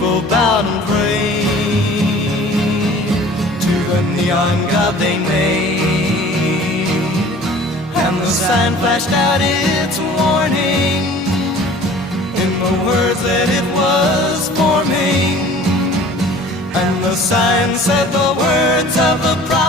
people bowed and prayed to the neon god they made. And the sign flashed out its warning in the words that it was forming. And the sign said the words of the prophet.